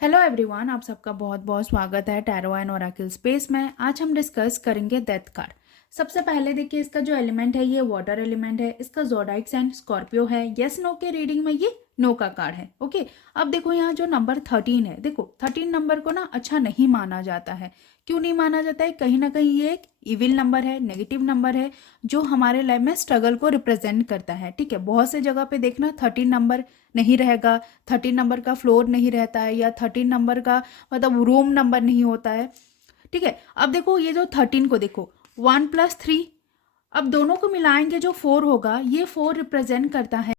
Hello everyone, आप सबका बहुत बहुत स्वागत है टैरो एंड ओरेकल स्पेस में। आज हम डिस्कस करेंगे डेथ कार्ड। सबसे पहले देखिए, इसका जो एलिमेंट है ये वाटर एलिमेंट है। इसका ज़ोडिएक साइन स्कॉर्पियो है। यस नो के रीडिंग में ये नो का कार्ड है। ओके, अब देखो यहाँ जो नंबर 13 है, देखो 13 नंबर को ना अच्छा नहीं माना जाता है। क्यों नहीं माना जाता है? कहीं ना कहीं ये एक इविल नंबर है, नेगेटिव नंबर है, जो हमारे लाइफ में स्ट्रगल को रिप्रेजेंट करता है। ठीक है, बहुत से जगह पे देखना 13 नंबर नहीं रहेगा, 13 नंबर का फ्लोर नहीं रहता है, या 13 नंबर का मतलब रूम नंबर नहीं होता है। ठीक है, अब देखो ये जो 13 को देखो 1+3, अब दोनों को मिलाएंगे जो 4 होगा, ये 4 रिप्रेजेंट करता है।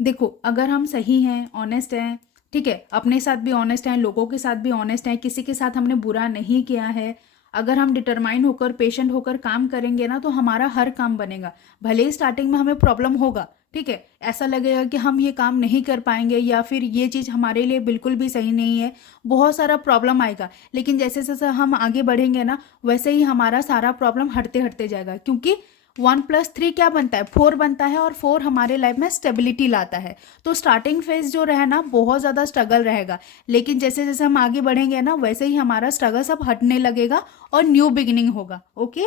देखो, अगर हम सही हैं, ऑनेस्ट हैं, ठीक है, अपने साथ भी ऑनेस्ट हैं, लोगों के साथ भी ऑनेस्ट हैं, किसी के साथ हमने बुरा नहीं किया है, अगर हम डिटरमाइन होकर पेशेंट होकर काम करेंगे ना, तो हमारा हर काम बनेगा। भले ही स्टार्टिंग में हमें प्रॉब्लम होगा, ठीक है, ऐसा लगेगा कि हम ये काम नहीं कर पाएंगे या फिर ये चीज़ हमारे लिए बिल्कुल भी सही नहीं है, बहुत सारा प्रॉब्लम आएगा। लेकिन जैसे जैसे हम आगे बढ़ेंगे ना, वैसे ही हमारा सारा प्रॉब्लम हटते हटते जाएगा, क्योंकि 1+3 क्या बनता है? 4 बनता है, और 4 हमारे लाइफ में स्टेबिलिटी लाता है। तो स्टार्टिंग फेज जो रहे ना, बहुत ज़्यादा स्ट्रगल रहेगा, लेकिन जैसे जैसे हम आगे बढ़ेंगे ना, वैसे ही हमारा स्ट्रगल सब हटने लगेगा और न्यू बिगिनिंग होगा। ओके,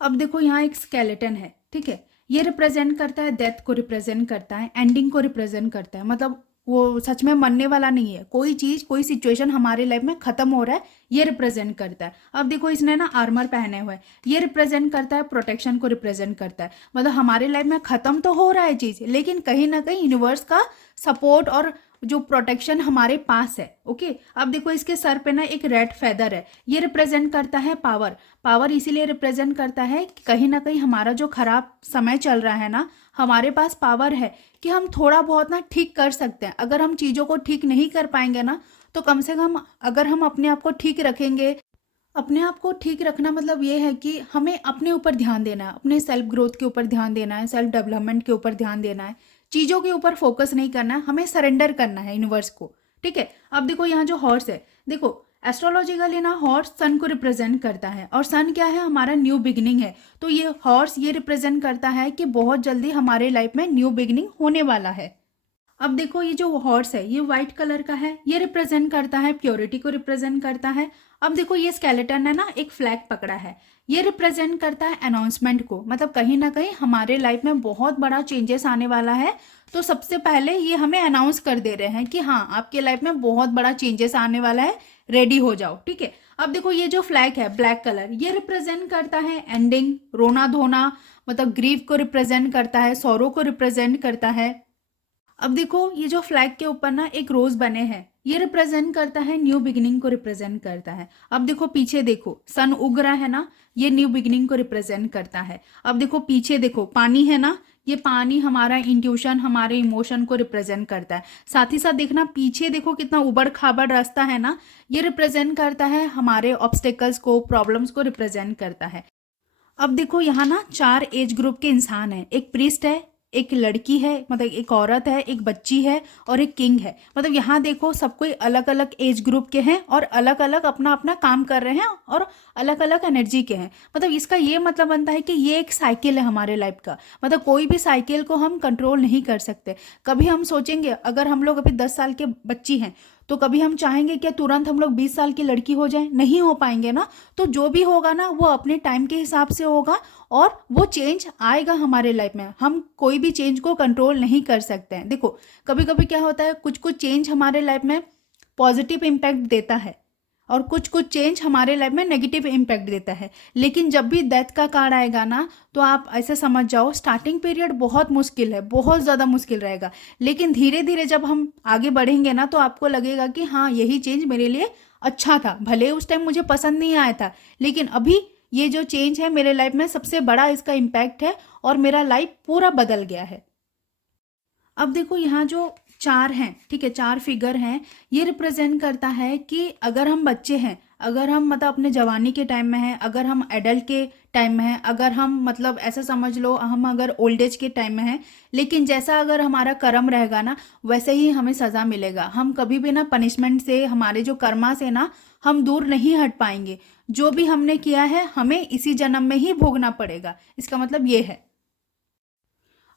अब देखो यहाँ एक स्केलेटन है, ठीक है, ये रिप्रेजेंट करता है डेथ को, रिप्रेजेंट करता है एंडिंग को, रिप्रेजेंट करता है, मतलब वो सच में मरने वाला नहीं है। कोई चीज़, कोई सिचुएशन हमारे लाइफ में ख़त्म हो रहा है, ये रिप्रेजेंट करता है। अब देखो, इसने ना आर्मर पहने हुए हैं, ये रिप्रेजेंट करता है प्रोटेक्शन को, रिप्रेजेंट करता है, मतलब हमारे लाइफ में ख़त्म तो हो रहा है चीज़, लेकिन कहीं ना कहीं यूनिवर्स का सपोर्ट और जो प्रोटेक्शन हमारे पास है। ओके, अब देखो इसके सर पे ना एक रेड फेदर है, ये रिप्रेजेंट करता है पावर। पावर इसीलिए रिप्रेजेंट करता है कि कहीं ना कहीं हमारा जो खराब समय चल रहा है ना, हमारे पास पावर है कि हम थोड़ा बहुत ना ठीक कर सकते हैं। अगर हम चीज़ों को ठीक नहीं कर पाएंगे ना, तो कम से कम अगर हम अपने आप को ठीक रखेंगे, अपने आप को ठीक रखना मतलब ये है कि हमें अपने ऊपर ध्यान देना है, अपने सेल्फ ग्रोथ के ऊपर ध्यान देना है, सेल्फ डेवलपमेंट के ऊपर ध्यान देना है, चीज़ों के ऊपर फोकस नहीं करना है, हमें सरेंडर करना है यूनिवर्स को। ठीक है, अब देखो यहाँ जो हॉर्स है, देखो एस्ट्रोलॉजिकली ना हॉर्स सन को रिप्रेजेंट करता है, और सन क्या है? हमारा न्यू बिगिनिंग है। तो ये हॉर्स ये रिप्रेजेंट करता है कि बहुत जल्दी हमारे लाइफ में न्यू बिगिनिंग होने वाला है। अब देखो ये जो हॉर्स है, ये व्हाइट कलर का है, ये रिप्रेजेंट करता है प्योरिटी को, रिप्रेजेंट करता है। अब देखो ये स्केलेटन है ना, एक फ्लैग पकड़ा है, ये रिप्रेजेंट करता है अनाउंसमेंट को, मतलब कहीं ना कहीं हमारे लाइफ में बहुत बड़ा चेंजेस आने वाला है। तो सबसे पहले ये हमें अनाउंस कर दे रहे हैं कि हाँ, आपके लाइफ में बहुत बड़ा चेंजेस आने वाला है, रेडी हो जाओ। ठीक है, अब देखो ये जो फ्लैग है ब्लैक कलर, ये रिप्रेजेंट करता है एंडिंग, रोना धोना, मतलब ग्रीफ को रिप्रेजेंट करता है, सौरों को रिप्रेजेंट करता है। अब देखो ये जो फ्लैग के ऊपर ना एक रोज बने हैं, ये रिप्रेजेंट करता है न्यू बिगिनिंग को, रिप्रेजेंट करता है। अब देखो पीछे देखो, सन उग रहा है ना, ये न्यू बिगिनिंग को रिप्रेजेंट करता है। अब देखो पीछे देखो, पानी है ना, ये पानी हमारा इंट्यूशन, हमारे इमोशन को रिप्रेजेंट करता है। साथ ही साथ देखना पीछे देखो कितना उबड़ खाबड़ रास्ता है ना, ये रिप्रेजेंट करता है हमारे ऑब्स्टेकल्स को, प्रॉब्लम्स को रिप्रेजेंट करता है। अब देखो यहाँ ना 4 एज ग्रुप के इंसान हैं, एक प्रीस्ट है, एक लड़की है, मतलब एक औरत है, एक बच्ची है, और एक किंग है। मतलब यहाँ देखो सब कोई अलग अलग एज ग्रुप के हैं, और अलग अलग अपना अपना काम कर रहे हैं, और अलग अलग एनर्जी के हैं। मतलब इसका ये मतलब बनता है कि ये एक साइकिल है हमारे लाइफ का, मतलब कोई भी साइकिल को हम कंट्रोल नहीं कर सकते। कभी हम सोचेंगे, अगर हम लोग अभी 10 साल के बच्ची हैं, तो कभी हम चाहेंगे कि तुरंत हम लोग 20 साल की लड़की हो जाए, नहीं हो पाएंगे ना। तो जो भी होगा ना, वो अपने टाइम के हिसाब से होगा, और वो चेंज आएगा हमारे लाइफ में। हम कोई भी चेंज को कंट्रोल नहीं कर सकते हैं। देखो कभी कभी क्या होता है, कुछ कुछ चेंज हमारे लाइफ में पॉजिटिव इम्पैक्ट देता है, और कुछ कुछ चेंज हमारे लाइफ में नेगेटिव इम्पैक्ट देता है। लेकिन जब भी डेथ का कार्ड आएगा ना, तो आप ऐसे समझ जाओ, स्टार्टिंग पीरियड बहुत मुश्किल है, बहुत ज़्यादा मुश्किल रहेगा, लेकिन धीरे धीरे जब हम आगे बढ़ेंगे ना, तो आपको लगेगा कि हाँ, यही चेंज मेरे लिए अच्छा था। भले उस टाइम मुझे पसंद नहीं आया था, लेकिन अभी ये जो चेंज है मेरे लाइफ में, सबसे बड़ा इसका इम्पैक्ट है, और मेरा लाइफ पूरा बदल गया है। अब देखो यहाँ जो 4 हैं, ठीक है, 4 फिगर हैं, ये रिप्रेजेंट करता है कि अगर हम बच्चे हैं, अगर हम मतलब अपने जवानी के टाइम में हैं, अगर हम एडल्ट के टाइम में हैं, अगर हम मतलब ऐसा समझ लो हम अगर ओल्ड एज के टाइम में हैं, लेकिन जैसा अगर हमारा कर्म रहेगा ना, वैसे ही हमें सज़ा मिलेगा। हम कभी भी ना पनिशमेंट से, हमारे जो कर्मा से ना, हम दूर नहीं हट पाएंगे। जो भी हमने किया है, हमें इसी जन्म में ही भोगना पड़ेगा, इसका मतलब ये है।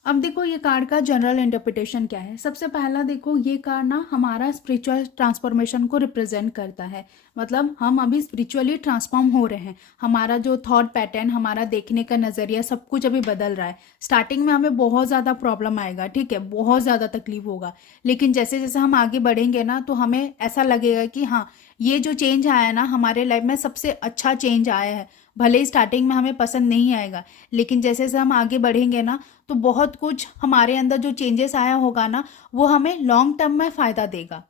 अब देखो ये कार्ड का जनरल इंटरप्रिटेशन क्या है। सबसे पहला देखो, ये कार्ड ना हमारा स्पिरिचुअल ट्रांसफॉर्मेशन को रिप्रेजेंट करता है। मतलब हम अभी स्पिरिचुअली ट्रांसफॉर्म हो रहे हैं। हमारा जो थॉट पैटर्न, हमारा देखने का नज़रिया, सब कुछ अभी बदल रहा है। स्टार्टिंग में हमें बहुत ज़्यादा प्रॉब्लम आएगा, ठीक है, बहुत ज़्यादा तकलीफ होगा। लेकिन जैसे जैसे हम आगे बढ़ेंगे ना, तो हमें ऐसा लगेगा कि हाँ, ये जो चेंज आया ना हमारे लाइफ में, सबसे अच्छा चेंज आया है। भले ही स्टार्टिंग में हमें पसंद नहीं आएगा, लेकिन जैसे जैसे हम आगे बढ़ेंगे ना, तो बहुत कुछ हमारे अंदर जो चेंजेस आया होगा ना, वो हमें लॉन्ग टर्म में फ़ायदा देगा।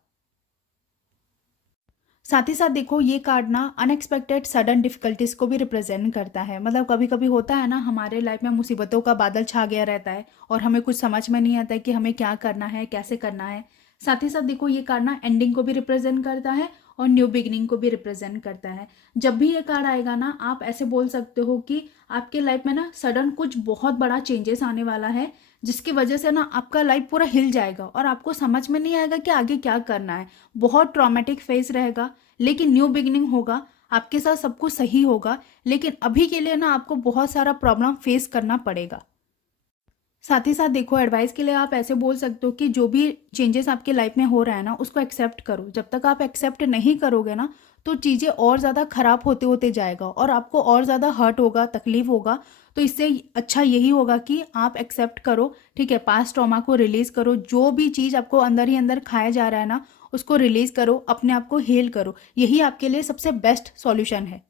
साथ ही साथ देखो, ये कार्ड ना अनएक्सपेक्टेड सडन डिफिकल्टीज को भी रिप्रेजेंट करता है। मतलब कभी कभी होता है ना, हमारे लाइफ में मुसीबतों का बादल छा गया रहता है और हमें कुछ समझ में नहीं आता है कि हमें क्या करना है, कैसे करना है। साथ ही साथ देखो, ये कार्ड ना एंडिंग को भी रिप्रेजेंट करता है और न्यू बिगिनिंग को भी रिप्रेजेंट करता है। जब भी ये कार्ड आएगा ना, आप ऐसे बोल सकते हो कि आपके लाइफ में ना सडन कुछ बहुत बड़ा चेंजेस आने वाला है, जिसकी वजह से ना आपका लाइफ पूरा हिल जाएगा और आपको समझ में नहीं आएगा कि आगे क्या करना है। बहुत ट्रॉमेटिक फेज रहेगा, लेकिन न्यू बिगिनिंग होगा। आपके साथ सब कुछ सही होगा, लेकिन अभी के लिए ना आपको बहुत सारा प्रॉब्लम फेस करना पड़ेगा। साथ ही साथ देखो, एडवाइस के लिए आप ऐसे बोल सकते हो कि जो भी चेंजेस आपके लाइफ में हो रहा है ना, उसको एक्सेप्ट करो। जब तक आप एक्सेप्ट नहीं करोगे ना, तो चीज़ें और ज़्यादा खराब होते होते जाएगा और आपको और ज़्यादा हर्ट होगा, तकलीफ होगा। तो इससे अच्छा यही होगा कि आप एक्सेप्ट करो, ठीक है, पास्ट ट्रॉमा को रिलीज़ करो। जो भी चीज़ आपको अंदर ही अंदर खाया जा रहा है ना, उसको रिलीज़ करो, अपने आप को हील करो। यही आपके लिए सबसे बेस्ट सॉल्यूशन है।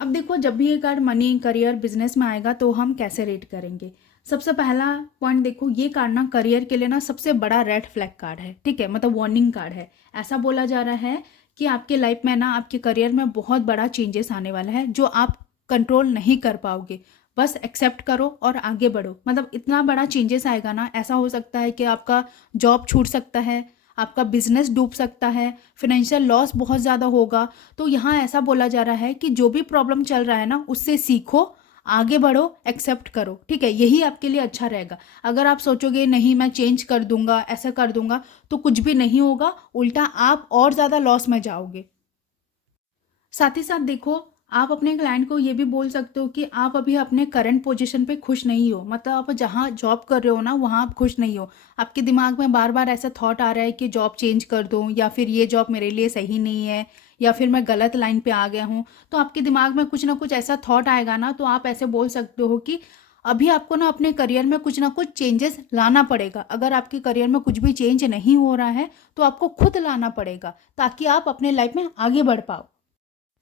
अब देखो, जब भी ये कार्ड मनी, करियर, बिजनेस में आएगा तो हम कैसे रेट करेंगे। सबसे पहला पॉइंट देखो, ये कार्ड ना करियर के लिए ना सबसे बड़ा रेड फ्लैग कार्ड है, ठीक है, मतलब वार्निंग कार्ड है। ऐसा बोला जा रहा है कि आपके लाइफ में ना, आपके करियर में बहुत बड़ा चेंजेस आने वाला है, जो आप कंट्रोल नहीं कर पाओगे। बस एक्सेप्ट करो और आगे बढ़ो। मतलब इतना बड़ा चेंजेस आएगा ना, ऐसा हो सकता है कि आपका जॉब छूट सकता है, आपका बिजनेस डूब सकता है, फिनेंशियल लॉस बहुत ज़्यादा होगा। तो यहाँ ऐसा बोला जा रहा है कि जो भी प्रॉब्लम चल रहा है ना, उससे सीखो, आगे बढ़ो, एक्सेप्ट करो, ठीक है, यही आपके लिए अच्छा रहेगा। अगर आप सोचोगे नहीं मैं चेंज कर दूंगा, ऐसा कर दूंगा, तो कुछ भी नहीं होगा, उल्टा आप और ज़्यादा लॉस में जाओगे। साथ ही साथ देखो, आप अपने क्लाइंट को ये भी बोल सकते हो कि आप अभी अपने करंट पोजीशन पे खुश नहीं हो। मतलब आप जहाँ जॉब कर रहे हो ना, वहाँ आप खुश नहीं हो। आपके दिमाग में बार बार ऐसा थॉट आ रहा है कि जॉब चेंज कर दूँ, या फिर ये जॉब मेरे लिए सही नहीं है, या फिर मैं गलत लाइन पे आ गया हूँ। तो आपके दिमाग में कुछ ना कुछ ऐसा थॉट आएगा ना, तो आप ऐसे बोल सकते हो कि अभी आपको ना अपने करियर में कुछ ना कुछ चेंजेस लाना पड़ेगा। अगर आपके करियर में कुछ भी चेंज नहीं हो रहा है, तो आपको खुद लाना पड़ेगा, ताकि आप अपने लाइफ में आगे बढ़ पाओ।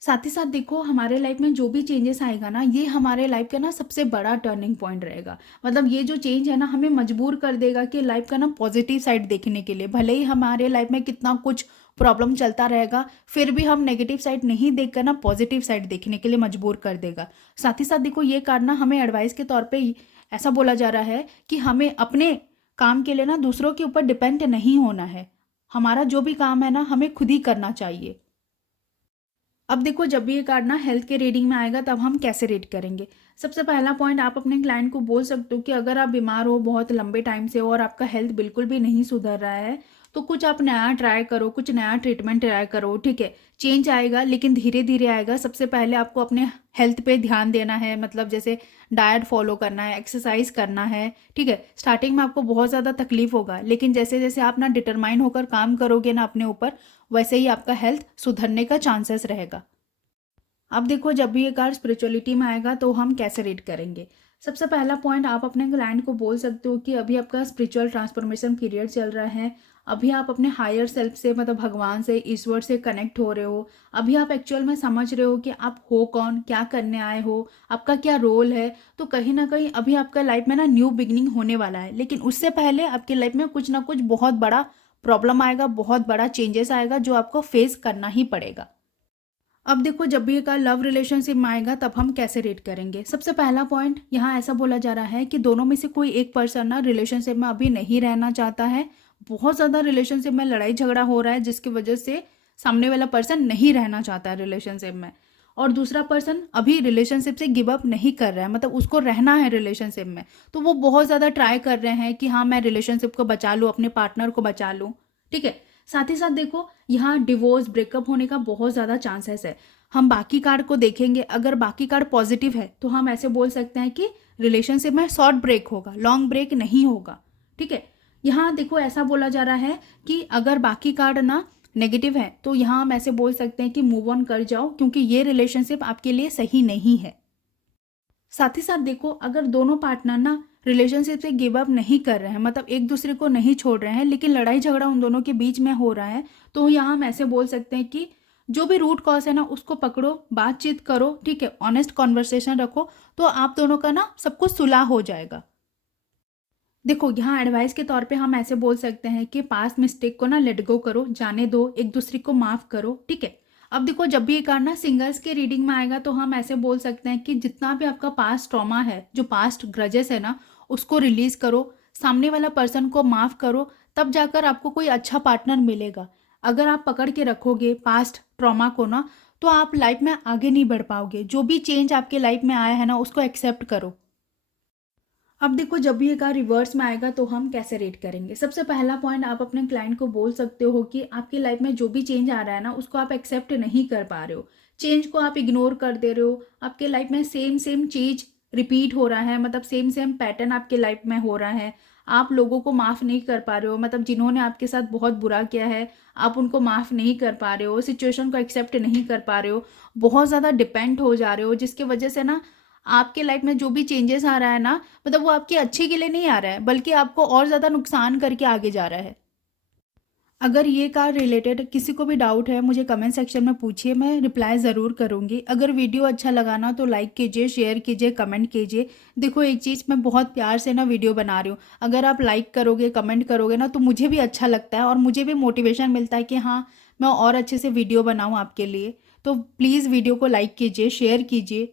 साथ ही साथ देखो, हमारे लाइफ में जो भी चेंजेस आएगा ना, ये हमारे लाइफ का ना सबसे बड़ा टर्निंग पॉइंट रहेगा। मतलब ये जो चेंज है ना, हमें मजबूर कर देगा कि लाइफ का ना पॉजिटिव साइड देखने के लिए। भले ही हमारे लाइफ में कितना कुछ प्रॉब्लम चलता रहेगा, फिर भी हम नेगेटिव साइड नहीं देखकर ना पॉजिटिव साइड देखने के लिए मजबूर कर देगा। साथ ही साथ देखो, ये कार्ड ना हमें एडवाइस के तौर पर ऐसा बोला जा रहा है कि हमें अपने काम के लिए ना दूसरों के ऊपर डिपेंड नहीं होना है। हमारा जो भी काम है ना, हमें खुद ही करना चाहिए। अब देखो, जब भी ये कार्ड ना हेल्थ के रीडिंग में आएगा, तब हम कैसे रीड करेंगे। सबसे पहला पॉइंट, आप अपने क्लाइंट को बोल सकते हो कि अगर आप बीमार हो बहुत लंबे टाइम से और आपका हेल्थ बिल्कुल भी नहीं सुधर रहा है, तो कुछ आप नया ट्राई करो, कुछ नया ट्रीटमेंट ट्राई करो, ठीक है। चेंज आएगा, लेकिन धीरे धीरे आएगा। सबसे पहले आपको अपने हेल्थ पे ध्यान देना है। मतलब जैसे डाइट फॉलो करना है, एक्सरसाइज करना है, ठीक है। स्टार्टिंग में आपको बहुत ज़्यादा तकलीफ होगा, लेकिन जैसे जैसे आप ना डिटरमाइन होकर काम करोगे ना अपने ऊपर, वैसे ही आपका हेल्थ सुधरने का चांसेस रहेगा। अब देखो, जब भी ये कार्ड स्पिरिचुअलिटी में आएगा, तो हम कैसे रीड करेंगे। सबसे पहला पॉइंट, आप अपने क्लाइंट को बोल सकते हो कि अभी आपका स्पिरिचुअल ट्रांसफॉर्मेशन पीरियड चल रहा है। अभी आप अपने हायर सेल्फ से, मतलब भगवान से, ईश्वर से कनेक्ट हो रहे हो। अभी आप एक्चुअल में समझ रहे हो कि आप हो कौन, क्या करने आए हो, आपका क्या रोल है। तो कहीं ना कहीं अभी आपका लाइफ में ना न्यू बिगनिंग होने वाला है, लेकिन उससे पहले आपकी लाइफ में कुछ ना कुछ बहुत बड़ा प्रॉब्लम आएगा, बहुत बड़ा चेंजेस आएगा, जो आपको फेस करना ही पड़ेगा। अब देखो, जब भी एक लव रिलेशनशिप में आएगा, तब हम कैसे रेट करेंगे। सबसे पहला पॉइंट, यहाँ ऐसा बोला जा रहा है कि दोनों में से कोई एक पर्सन ना रिलेशनशिप में अभी नहीं रहना चाहता है। बहुत ज़्यादा रिलेशनशिप में लड़ाई झगड़ा हो रहा है, जिसकी वजह से सामने वाला पर्सन नहीं रहना चाहता है रिलेशनशिप में। और दूसरा पर्सन अभी रिलेशनशिप से गिव अप नहीं कर रहा है, मतलब उसको रहना है रिलेशनशिप में। तो वो बहुत ज़्यादा ट्राई कर रहे हैं कि हाँ, मैं रिलेशनशिप को बचा लूँ, अपने पार्टनर को बचा लूँ, ठीक है। साथ ही साथ देखो, यहाँ डिवोर्स, ब्रेकअप होने का बहुत ज़्यादा चांसेस है। हम बाकी कार्ड को देखेंगे, अगर बाकी कार्ड पॉजिटिव है तो हम ऐसे बोल सकते हैं कि रिलेशनशिप में शॉर्ट ब्रेक होगा, लॉन्ग ब्रेक नहीं होगा। ठीक है, यहाँ देखो ऐसा बोला जा रहा है कि अगर बाकी कार्ड ना नेगेटिव है तो यहाँ हम ऐसे बोल सकते हैं कि मूव ऑन कर जाओ, क्योंकि ये रिलेशनशिप आपके लिए सही नहीं है। साथ ही साथ देखो, अगर दोनों पार्टनर ना रिलेशनशिप से गिव अप नहीं कर रहे हैं, मतलब एक दूसरे को नहीं छोड़ रहे हैं, लेकिन लड़ाई झगड़ा उन दोनों के बीच में हो रहा है, तो यहाँ हम ऐसे बोल सकते हैं कि जो भी रूट कॉज है ना उसको पकड़ो, बातचीत करो, ठीक है, ऑनेस्ट कॉन्वर्सेशन रखो, तो आप दोनों का ना सब कुछ सुलह हो जाएगा। देखो यहाँ एडवाइस के तौर पे हम ऐसे बोल सकते हैं कि पास्ट मिस्टेक को ना लेट गो करो, जाने दो, एक दूसरे को माफ़ करो। ठीक है, अब देखो जब भी ये कार्ड ना सिंगल्स के रीडिंग में आएगा तो हम ऐसे बोल सकते हैं कि जितना भी आपका पास्ट ट्रॉमा है, जो पास्ट ग्रजेस है ना, उसको रिलीज करो, सामने वाला पर्सन को माफ़ करो, तब जाकर आपको कोई अच्छा पार्टनर मिलेगा। अगर आप पकड़ के रखोगे पास्ट ट्रॉमा को ना, तो आप लाइफ में आगे नहीं बढ़ पाओगे। जो भी चेंज आपके लाइफ में आया है ना उसको एक्सेप्ट करो। अब देखो जब भी ये कार्ड रिवर्स में आएगा तो हम कैसे रेट करेंगे। सबसे पहला पॉइंट, आप अपने क्लाइंट को बोल सकते हो कि आपकी लाइफ में जो भी चेंज आ रहा है ना उसको आप एक्सेप्ट नहीं कर पा रहे हो, चेंज को आप इग्नोर कर दे रहे हो, आपके लाइफ में सेम सेम चीज रिपीट हो रहा है, मतलब सेम सेम पैटर्न आपके लाइफ में हो रहा है। आप लोगों को माफ़ नहीं कर पा रहे हो, मतलब जिन्होंने आपके साथ बहुत बुरा किया है आप उनको माफ़ नहीं कर पा रहे हो, सिचुएशन को एक्सेप्ट नहीं कर पा रहे हो, बहुत ज़्यादा डिपेंड हो जा रहे हो, जिसकी वजह से ना आपके लाइफ में जो भी चेंजेस आ रहा है ना, मतलब वो आपके अच्छे के लिए नहीं आ रहा है, बल्कि आपको और ज़्यादा नुकसान करके आगे जा रहा है। अगर ये कार्ड रिलेटेड किसी को भी डाउट है मुझे कमेंट सेक्शन में पूछिए, मैं रिप्लाई ज़रूर करूँगी। अगर वीडियो अच्छा लगा ना तो लाइक कीजिए, शेयर कीजिए, कमेंट कीजिए। देखो एक चीज़, मैं बहुत प्यार से ना वीडियो बना रही हूँ, अगर आप लाइक करोगे, कमेंट करोगे ना तो मुझे भी अच्छा लगता है और मुझे भी मोटिवेशन मिलता है कि हाँ मैं और अच्छे से वीडियो बनाऊँ आपके लिए। तो प्लीज़ वीडियो को लाइक कीजिए, शेयर कीजिए।